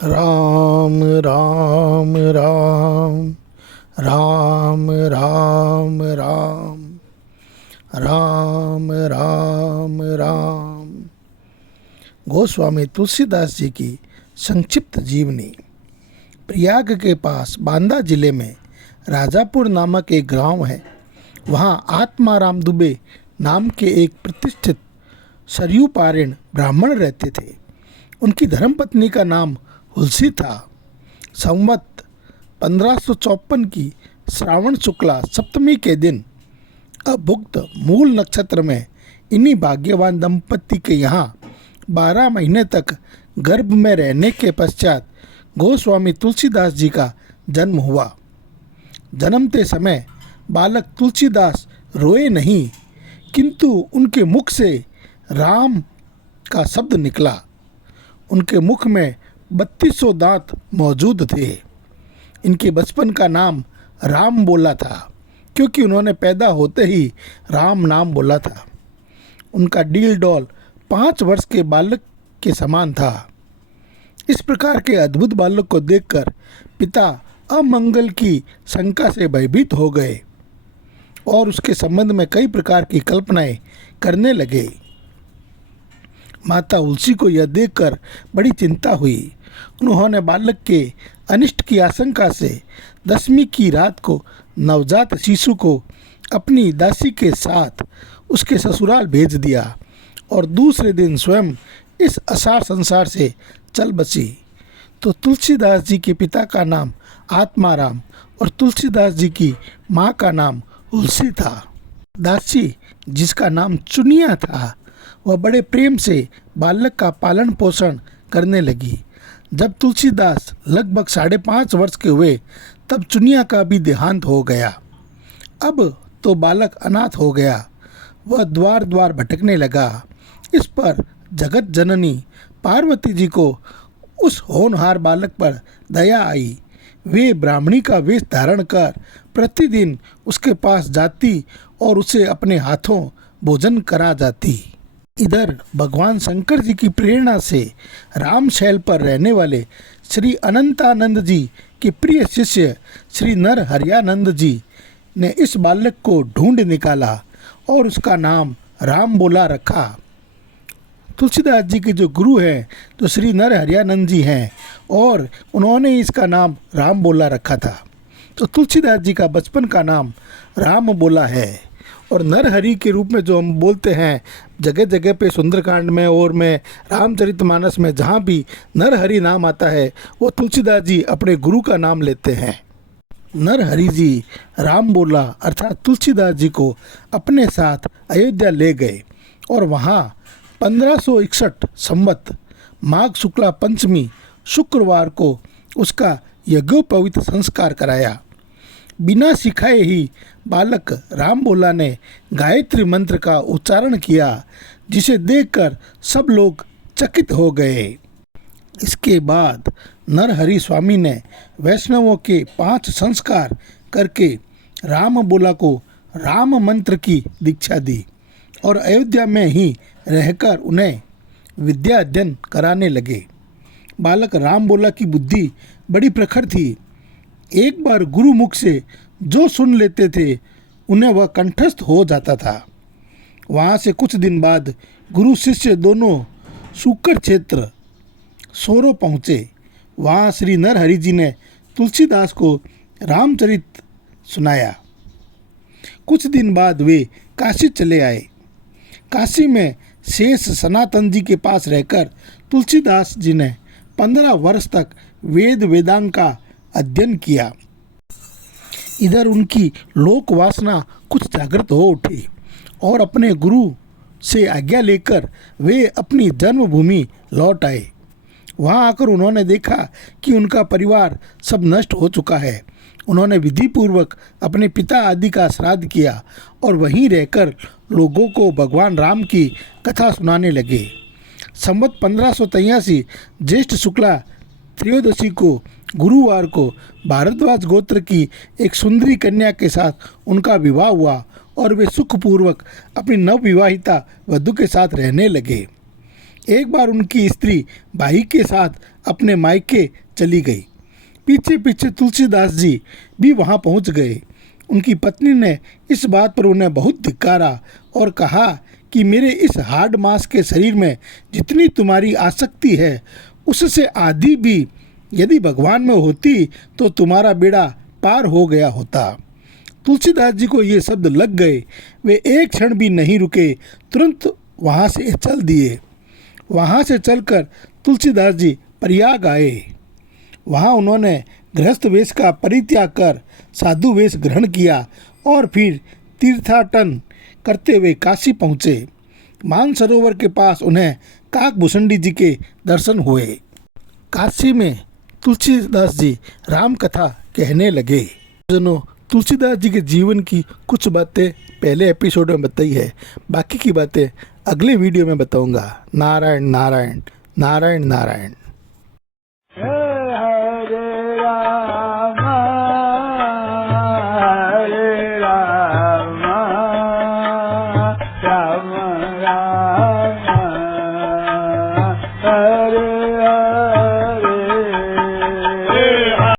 राम राम राम राम राम राम राम राम राम। गोस्वामी तुलसीदास जी की संक्षिप्त जीवनी। प्रयाग के पास बांदा जिले में राजापुर नामक एक गांव है। वहाँ आत्माराम दुबे नाम के एक प्रतिष्ठित सरयू पारायण ब्राह्मण रहते थे। उनकी धर्मपत्नी का नाम हुलसी था। संवत 1554 की श्रावण शुक्ला सप्तमी के दिन अभुक्त मूल नक्षत्र में इन्हीं भाग्यवान दंपति के यहाँ 12 महीने तक गर्भ में रहने के पश्चात गोस्वामी तुलसीदास जी का जन्म हुआ। जन्मते समय बालक तुलसीदास रोए नहीं, किंतु उनके मुख से राम का शब्द निकला। उनके मुख में 3200 दांत मौजूद थे। इनके बचपन का नाम राम बोला था, क्योंकि उन्होंने पैदा होते ही राम नाम बोला था। उनका डील डॉल 5 वर्ष के बालक के समान था। इस प्रकार के अद्भुत बालक को देखकर पिता अमंगल की शंका से भयभीत हो गए और उसके संबंध में कई प्रकार की कल्पनाएं करने लगे। माता तुलसी को यह देखकर बड़ी चिंता हुई। उन्होंने बालक के अनिष्ट की आशंका से 10वीं की रात को नवजात शिशु को अपनी दासी के साथ उसके ससुराल भेज दिया और दूसरे दिन स्वयं इस असार संसार से चल बसी। तो तुलसीदास जी के पिता का नाम आत्माराम और तुलसीदास जी की माँ का नाम हुलसी था। दासी, जिसका नाम चुनिया था, वह बड़े प्रेम से बालक का पालन पोषण करने लगी। जब तुलसीदास लगभग 5.5 वर्ष के हुए तब चुनिया का भी देहांत हो गया। अब तो बालक अनाथ हो गया। वह द्वार द्वार भटकने लगा। इस पर जगत जननी पार्वती जी को उस होनहार बालक पर दया आई। वे ब्राह्मणी का वेश धारण कर प्रतिदिन उसके पास जाती और उसे अपने हाथों भोजन करा जाती। इधर भगवान शंकर जी की प्रेरणा से रामशैल पर रहने वाले श्री अनंतानंद जी के प्रिय शिष्य श्री नरहरियानंद जी ने इस बालक को ढूंढ निकाला और उसका नाम राम बोला रखा। तुलसीदास जी के जो गुरु हैं तो श्री नरहरियानंद जी हैं और उन्होंने इसका नाम राम बोला रखा था। तो तुलसीदास जी का बचपन का नाम राम बोला है। और नरहरि के रूप में जो हम बोलते हैं जगह जगह पे सुंदरकांड में और में रामचरितमानस में जहाँ भी नरहरि नाम आता है वो तुलसीदास जी अपने गुरु का नाम लेते हैं। नरहरि जी राम बोला अर्थात तुलसीदास जी को अपने साथ अयोध्या ले गए और वहाँ 1561 संवत माघ शुक्ला पंचमी शुक्रवार को उसका यज्ञोपवीत संस्कार कराया। बिना सिखाए ही बालक राम बोला ने गायत्री मंत्र का उच्चारण किया, जिसे देखकर सब लोग चकित हो गए। इसके बाद नरहरि स्वामी ने वैष्णवों के 5 संस्कार करके राम बोला को राम मंत्र की दीक्षा दी और अयोध्या में ही रहकर उन्हें विद्या अध्ययन कराने लगे। बालक राम बोला की बुद्धि बड़ी प्रखर थी। एक बार गुरु मुख से जो सुन लेते थे उन्हें वह कंठस्थ हो जाता था। वहाँ से कुछ दिन बाद गुरु शिष्य दोनों सूकर क्षेत्र सोरो पहुँचे। वहाँ श्री नरहरि जी ने तुलसीदास को रामचरित सुनाया। कुछ दिन बाद वे काशी चले आए। काशी में शेष सनातन जी के पास रहकर तुलसीदास जी ने 15 वर्ष तक वेद वेदांग का अध्ययन किया। इधर उनकी लोक वासना कुछ जागृत हो उठी और अपने गुरु से आज्ञा लेकर वे अपनी जन्मभूमि लौट आए। वहाँ आकर उन्होंने देखा कि उनका परिवार सब नष्ट हो चुका है। उन्होंने विधिपूर्वक अपने पिता आदि का श्राद्ध किया और वहीं रहकर लोगों को भगवान राम की कथा सुनाने लगे। संवत 1583 ज्येष्ठ शुक्ला त्रयोदशी को गुरुवार को भारद्वाज गोत्र की एक सुंदरी कन्या के साथ उनका विवाह हुआ और वे सुखपूर्वक अपनी नवविवाहिता वधू के साथ रहने लगे। एक बार उनकी स्त्री भाई के साथ अपने मायके चली गई। पीछे पीछे तुलसीदास जी भी वहां पहुंच गए। उनकी पत्नी ने इस बात पर उन्हें बहुत धिक्कारा और कहा कि मेरे इस हार्ड मांस के शरीर में जितनी तुम्हारी आसक्ति है उससे आधी भी यदि भगवान में होती तो तुम्हारा बेड़ा पार हो गया होता। तुलसीदास जी को ये शब्द लग गए। वे एक क्षण भी नहीं रुके, तुरंत वहाँ से चल दिए। वहाँ से चलकर तुलसीदास जी प्रयाग आए। वहाँ उन्होंने गृहस्थ वेश का परित्याग कर साधु वेश ग्रहण किया और फिर तीर्थाटन करते हुए काशी पहुँचे। मानसरोवर के पास उन्हें काकभूषणी जी के दर्शन हुए। काशी में तुलसीदास जी राम कथा कहने लगे। जनों, तुलसीदास जी के जीवन की कुछ बातें पहले एपिसोड में बताई है, बाकी की बातें अगले वीडियो में बताऊंगा। नारायण नारायण नारायण नारायण। हरे राम हरे राम राम राम हरे